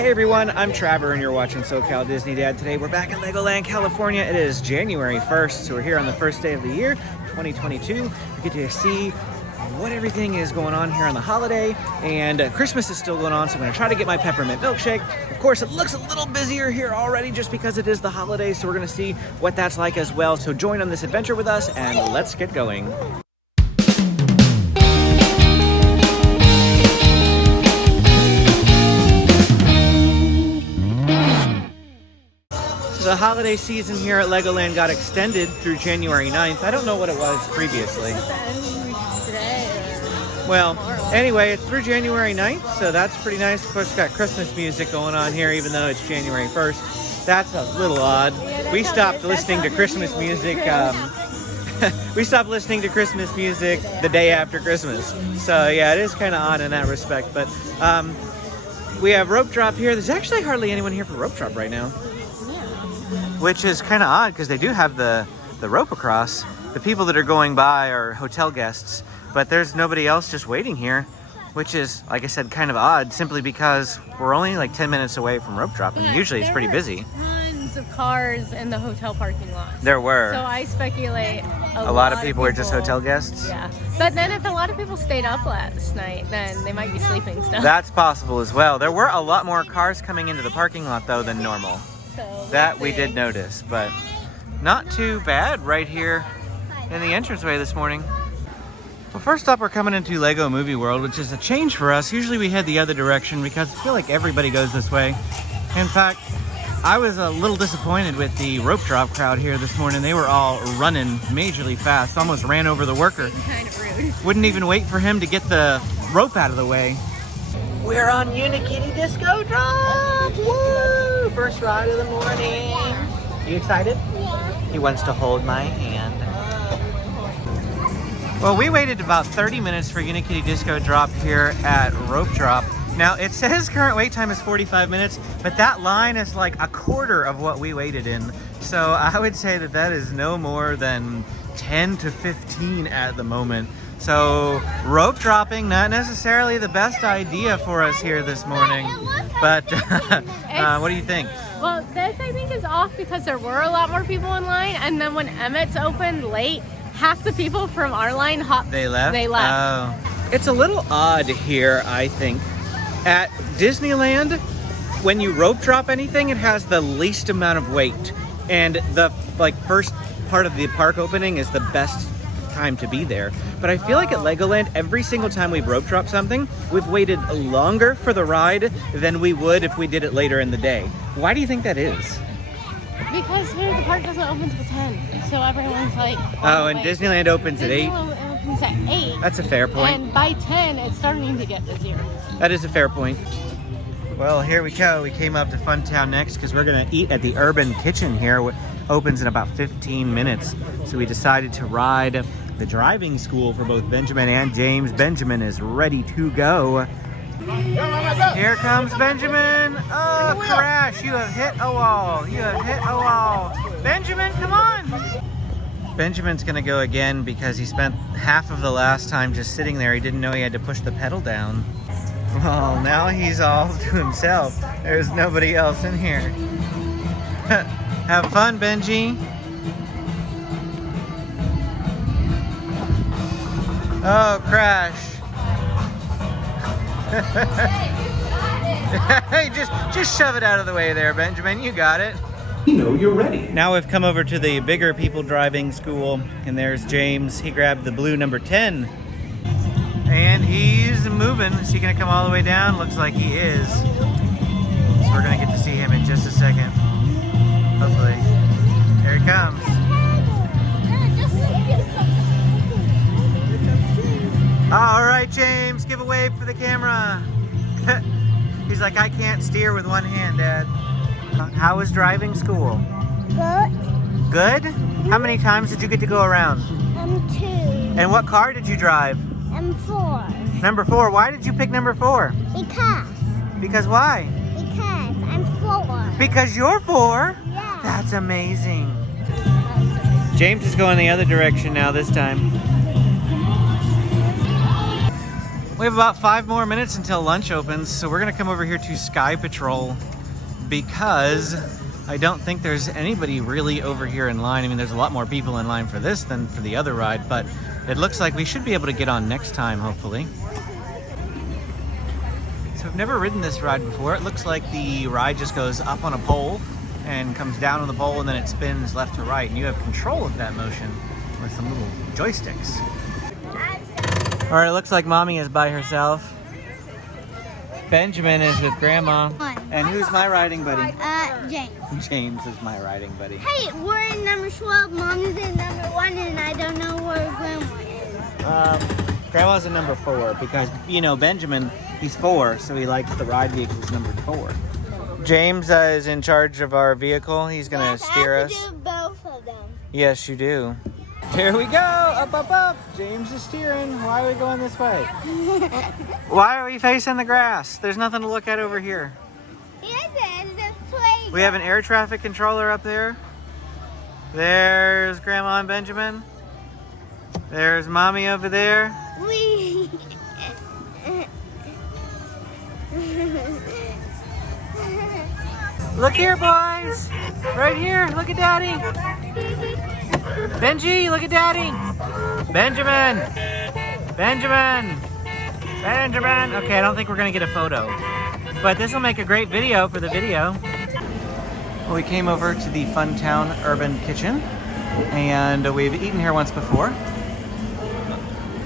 Hey everyone, I'm Trevor and you're watching SoCal Disney Dad. Today we're back in LEGOLAND California. It is January 1st, so we're here on the first day of the year, 2022. We get to see what everything is going on here on the holiday, and Christmas is still going on, so I'm going to try to get my peppermint milkshake. Of course, it looks a little busier here already just because it is the holiday, so we're going to see what that's like as well. So join on this adventure with us and let's get going. The holiday season here at LEGOLAND got extended through January 9th. I don't know what it was previously. Well, anyway, it's through January 9th, so that's pretty nice. Of course, it's got Christmas music going on here, even though it's January 1st. That's a little odd. We stopped listening to Christmas music. We stopped listening to Christmas music the day after Christmas. So yeah, it is kind of odd in that respect. But we have rope drop here. There's actually hardly anyone here for rope drop right now. Which is kind of odd because they do have the rope across. The people that are going by are hotel guests, but there's nobody else just waiting here, which is, like I said, kind of odd simply because we're only like 10 minutes away from rope drop, and usually it's pretty busy. Tons of cars in the hotel parking lot. There were. So I speculate a lot of people were just hotel guests? Yeah. But then if a lot of people stayed up last night, then they might be sleeping still. That's possible as well. There were a lot more cars coming into the parking lot though than normal. So that we did notice, but not too bad right here in the entranceway this morning. Well, first up, we're coming into Lego Movie World, which is a change for us. Usually we head the other direction because I feel like everybody goes this way. In fact, I was a little disappointed with the rope drop crowd here this morning. They were all running majorly fast, almost ran over the worker. Kind of rude. Wouldn't even wait for him to get the rope out of the way. We're on Unikitty Disco Drop! Woo! First ride of the morning. You excited? Yeah. He wants to hold my hand. Well, we waited about 30 minutes for Unikitty Disco Drop here at Rope Drop. Now, it says current wait time is 45 minutes, but that line is like a quarter of what we waited in. So I would say that that is no more than 10 to 15 at the moment. So rope dropping, not necessarily the best idea for us here this morning. But what do you think? Well, this I think is off because there were a lot more people in line, and then when Emmett's opened late, half the people from our line hopped. They left? They left. Oh. It's a little odd here, I think. At Disneyland, when you rope drop anything, it has the least amount of wait. And the first part of the park opening is the best time to be there. But I feel like at LEGOLAND, every single time we've rope dropped something, we've waited longer for the ride than we would if we did it later in the day. Why do you think that is? Because here the park doesn't open till 10, so everyone's like... Oh, and Disneyland opens at 8? Disneyland opens at 8. That's a fair point. And by 10, it's starting to get busier. That is a fair point. Well, here we go. We came up to Funtown next because we're going to eat at the Urban Kitchen here. It opens in about 15 minutes. So we decided to ride the driving school for both Benjamin and James. Benjamin is ready to go. Here comes Benjamin. Oh, crash. You have hit a wall. You have hit a wall. Benjamin, come on. Benjamin's going to go again because he spent half of the last time just sitting there. He didn't know he had to push the pedal down. Well, now he's all to himself. There's nobody else in here. Have fun, Benji. Oh, crash. Hey, just shove it out of the way there, Benjamin. You got it. You know you're ready. Now we've come over to the bigger people driving school, and there's James. He grabbed the blue number 10. And he's moving. Is he going to come all the way down? Looks like he is. So we're going to get to see him in just a second. Hopefully. There he comes. All right, James, give a wave for the camera. He's like, I can't steer with one hand, Dad. How was driving school? Good. Good? How many times did you get to go around? 2. And what car did you drive? 4. Number 4. Why did you pick number 4? Because. Because why? Because I'm 4. Because you're 4? Yeah. That's amazing. James is going the other direction now this time. We have about 5 more minutes until lunch opens, so we're gonna come over here to Sky Patrol because I don't think there's anybody really over here in line. I mean, there's a lot more people in line for this than for the other ride, but it looks like we should be able to get on next time, hopefully. So I've never ridden this ride before. It looks like the ride just goes up on a pole and comes down on the pole and then it spins left to right. And you have control of that motion with some little joysticks. All right, it looks like Mommy is by herself. Benjamin is with Grandma. And who's my riding buddy? James. James is my riding buddy. Hey, we're in number 12. Mom is in number 1, and I don't know where Grandma is. Grandma's in number 4 because, you know, Benjamin, he's 4, so he likes the ride vehicles number 4. James is in charge of our vehicle. He's gonna steer us. I have to do both of them. Yes, you do. Here we go, up, up, up. James is steering. Why are we going this way? Why are we facing the grass? There's nothing to look at over here. Yes, it's a play. We have an air traffic controller up there. There's Grandma and Benjamin. There's Mommy over there. Look here, boys. Right here, look at Daddy. Benji, look at Daddy. Benjamin. Benjamin. Benjamin. Okay, I don't think we're gonna get a photo, but this will make a great video for the video. Well, we came over to the Funtown Urban Kitchen, and we've eaten here once before.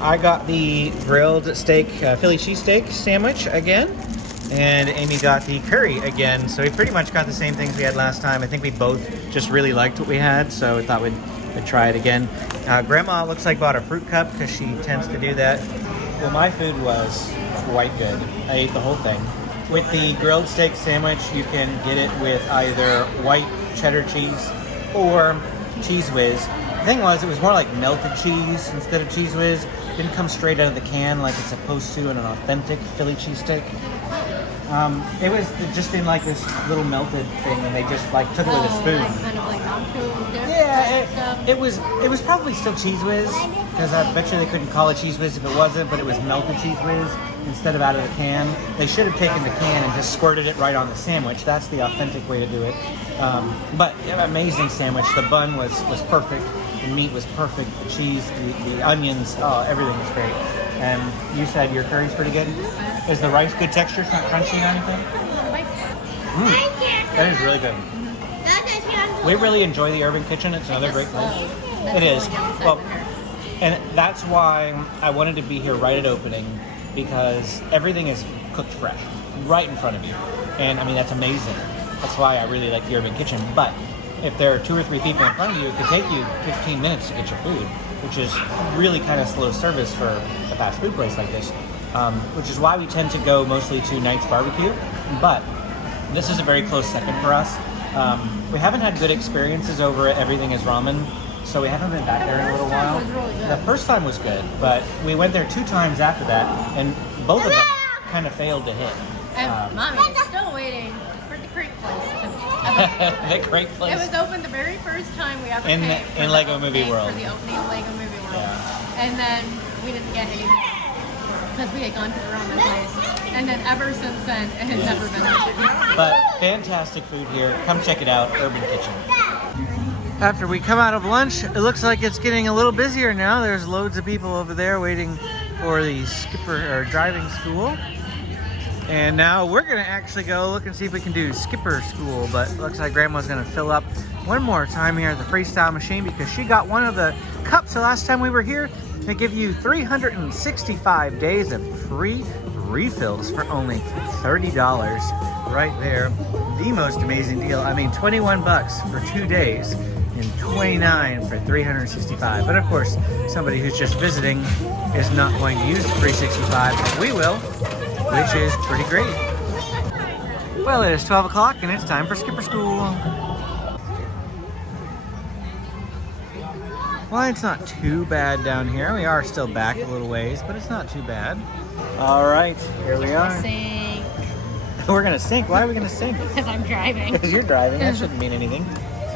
I got the grilled steak, Philly cheesesteak sandwich again, and Amy got the curry again. So we pretty much got the same things we had last time. I think we both just really liked what we had, so we thought we'd try it again. Grandma looks like bought a fruit cup because she tends to do that. Well, my food was quite good. I ate the whole thing. With the grilled steak sandwich, you can get it with either white cheddar cheese or Cheese Whiz. The thing was, it was more like melted cheese instead of Cheese Whiz. It didn't come straight out of the can like it's supposed to in an authentic Philly cheesesteak. It was just in like this little melted thing, and they just like took it with a spoon. Like kind of like nacho dip Yeah, stuff. it was probably still Cheese Whiz, because I bet you they couldn't call it Cheese Whiz if it wasn't, but it was melted Cheese Whiz instead of out of the can. They should have taken the can and just squirted it right on the sandwich. That's the authentic way to do it. But yeah, amazing sandwich. The bun was perfect. The meat was perfect. The cheese, the onions, everything was great. And you said your curry's pretty good? Is the rice good texture? It's not crunchy or anything? That is really good. We really enjoy the Urban Kitchen. It's another great place. It is. Well, and that's why I wanted to be here right at opening, because everything is cooked fresh, right in front of you. And I mean, that's amazing. That's why I really like the Urban Kitchen. But if there are 2 or 3 people in front of you, it could take you 15 minutes to get your food, which is really kind of slow service for a fast food place like this. Which is why we tend to go mostly to Knight's Barbecue. But this is a very close second for us. We haven't had good experiences over at Everything is Ramen, so we haven't been back there in a little while. The first time was good, but we went there 2 times after that, and both of them kind of failed to hit. And Mommy is still waiting for the Creek place. The great place. It was open the very first time we ever In came for in the Lego opening- Movie World. For the opening of Lego Movie World. Yeah. And then we didn't get anything because we had gone to the ramen place. And then ever since then, it has never been open. But fantastic food here. Come check it out, Urban Kitchen. After we come out of lunch, it looks like it's getting a little busier now. There's loads of people over there waiting for the skipper or driving school. And now we're gonna actually go look and see if we can do skipper school, but it looks like Grandma's gonna fill up one more time here at the freestyle machine because she got one of the cups the last time we were here. They give you 365 days of free refills for only $30 right there. The most amazing deal. I mean, 21 bucks for 2 days and 29 for 365. But of course, somebody who's just visiting is not going to use the 365, but we will, which is pretty great. Well, it is 12 o'clock and it's time for skipper school. Well, it's not too bad down here. We are still back a little ways, but it's not too bad. All right, here we are. Sink. We're gonna sink. Why are we gonna sink? Because I'm driving. Because you're driving. That shouldn't mean anything.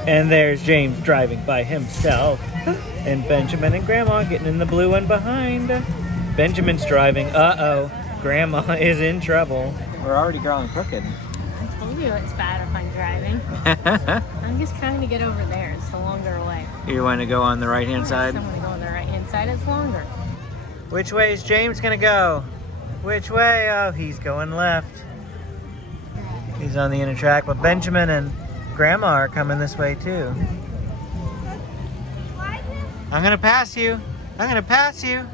And there's James driving by himself. And Benjamin and Grandma getting in the blue one behind. Benjamin's driving. Uh-oh. Grandma is in trouble. We're already going crooked. I told you it's bad if I'm driving. I'm just trying to get over there. It's the longer way. You want to go on the right-hand side? I'm going to go on the right-hand side. It's longer. Which way is James going to go? Which way? Oh, he's going left. He's on the inner track, but Benjamin and Grandma are coming this way too. I'm going to pass you. I'm going to pass you.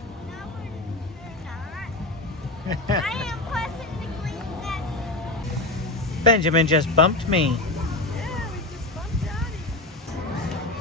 I am pressing the green button. Benjamin just bumped me.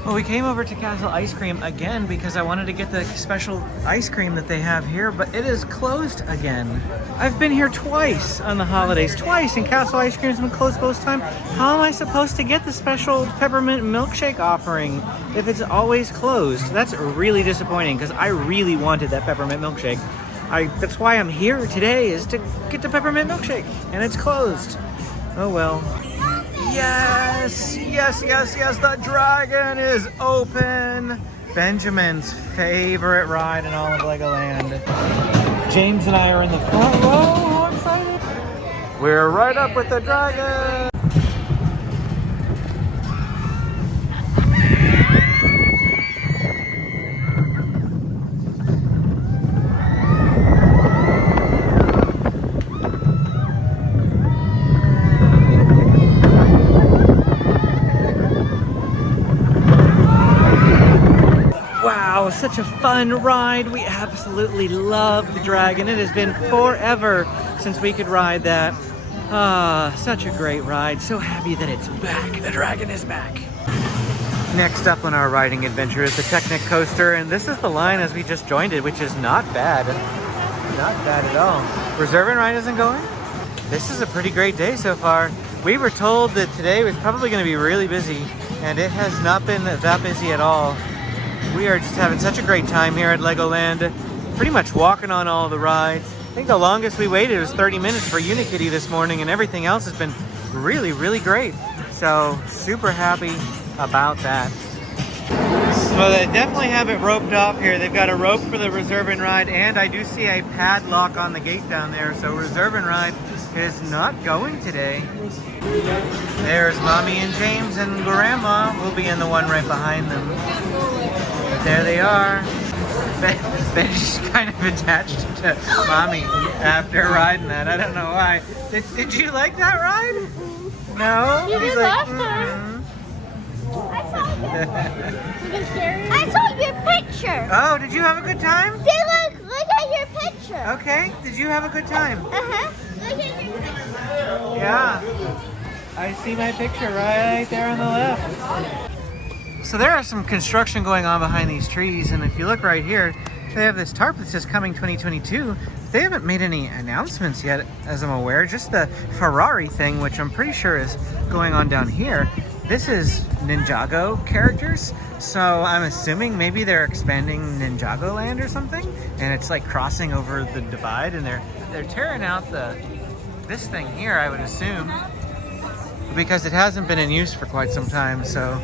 Well, we came over to Castle Ice Cream again because I wanted to get the special ice cream that they have here, but it is closed again. I've been here twice on the holidays, twice, and Castle Ice Cream's been closed both times. How am I supposed to get the special peppermint milkshake offering if it's always closed? That's really disappointing because I really wanted that peppermint milkshake. That's why I'm here today, is to get the peppermint milkshake, and it's closed. Oh well. Yes, yes, yes, yes, the dragon is open. Benjamin's favorite ride in all of Legoland. James and I are in the front row. How excited. We're right up with the dragon. Wow, such a fun ride. We absolutely love the dragon. It has been forever since we could ride that. Such a great ride. So happy that it's back. The dragon is back. Next up on our riding adventure is the Technic Coaster, and this is the line as we just joined it, which is not bad. Not bad at all. Reserve and Ride isn't going? This is a pretty great day so far. We were told that today was probably going to be really busy, and it has not been that busy at all. We are just having such a great time here at Legoland, pretty much walking on all the rides. I think the longest we waited was 30 minutes for Unikitty this morning, and everything else has been really, really great. So super happy about that. So they definitely have it roped off here. They've got a rope for the Reserve and Ride, and I do see a padlock on the gate down there. So Reserve and Ride is not going today. There's Mommy and James, and Grandma will be in the one right behind them. But there they are. Ben's kind of attached to Mommy after riding that. I don't know why. Did you like that ride? No? You did last time. I saw you. Was it scary? I saw your picture. Oh, did you have a good time? See, look at your picture. Okay. Did you have a good time? Uh-huh. Look at your picture. Yeah. I see my picture right there on the left. So there are some construction going on behind these trees, and if you look right here, they have this tarp that says coming 2022. They haven't made any announcements yet, as I'm aware. Just the Ferrari thing, which I'm pretty sure is going on down here. This is Ninjago characters, so I'm assuming maybe they're expanding Ninjago Land or something, and it's like crossing over the divide, and they're tearing out this thing here, I would assume, because it hasn't been in use for quite some time. So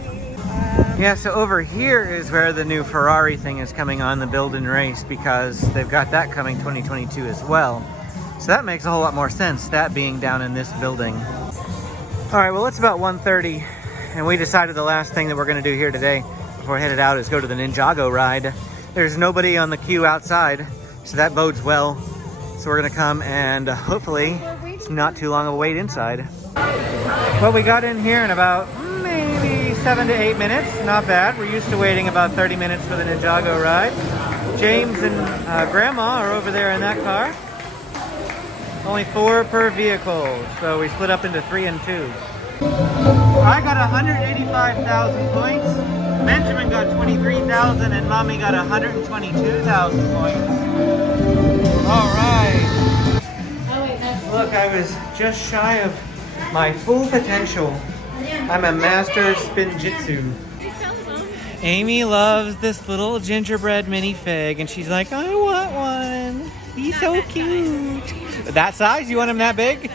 yeah, so over here is where the new Ferrari thing is coming on, the build and race, because they've got that coming 2022 as well. So that makes a whole lot more sense, that being down in this building. All right, well, it's about 1:30, and we decided the last thing that we're gonna do here today before headed out is go to the Ninjago ride. There's nobody on the queue outside, so that bodes well. So we're gonna come and hopefully it's not too long of a wait inside. Well, we got in here in about maybe 7 to 8 minutes. Not bad. We're used to waiting about 30 minutes for the Ninjago ride. James and Grandma are over there in that car. Only 4 per vehicle, so we split up into 3 and 2. I got 185,000 points. Benjamin got 23,000, and Mommy got 122,000 points. All right. Look, I was just shy of my full potential. I'm a master spinjitzu. Amy loves this little gingerbread minifig, and she's like, I want one. He's so cute. That size? You want him that big?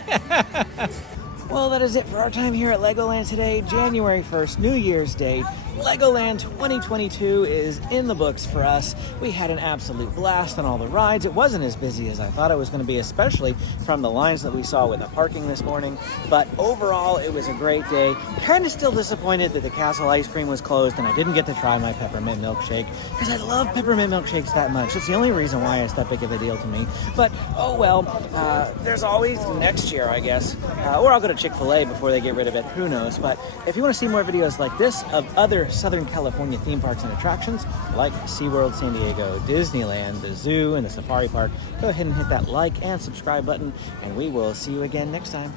Well, that is it for our time here at Legoland today, January 1st, New Year's Day. Legoland 2022 is in the books for us. We had an absolute blast on all the rides. It wasn't as busy as I thought it was going to be, especially from the lines that we saw with the parking this morning. But overall, it was a great day. Kind of still disappointed that the Castle ice cream was closed and I didn't get to try my peppermint milkshake because I love peppermint milkshakes that much. It's the only reason why it's that big of a deal to me. But, oh well, there's always next year, I guess. Or I'll go to Chick-fil-A before they get rid of it. Who knows? But if you want to see more videos like this of other Southern California theme parks and attractions like SeaWorld San Diego, Disneyland, the zoo, and the Safari Park, go ahead and hit that like and subscribe button, and we will see you again next time.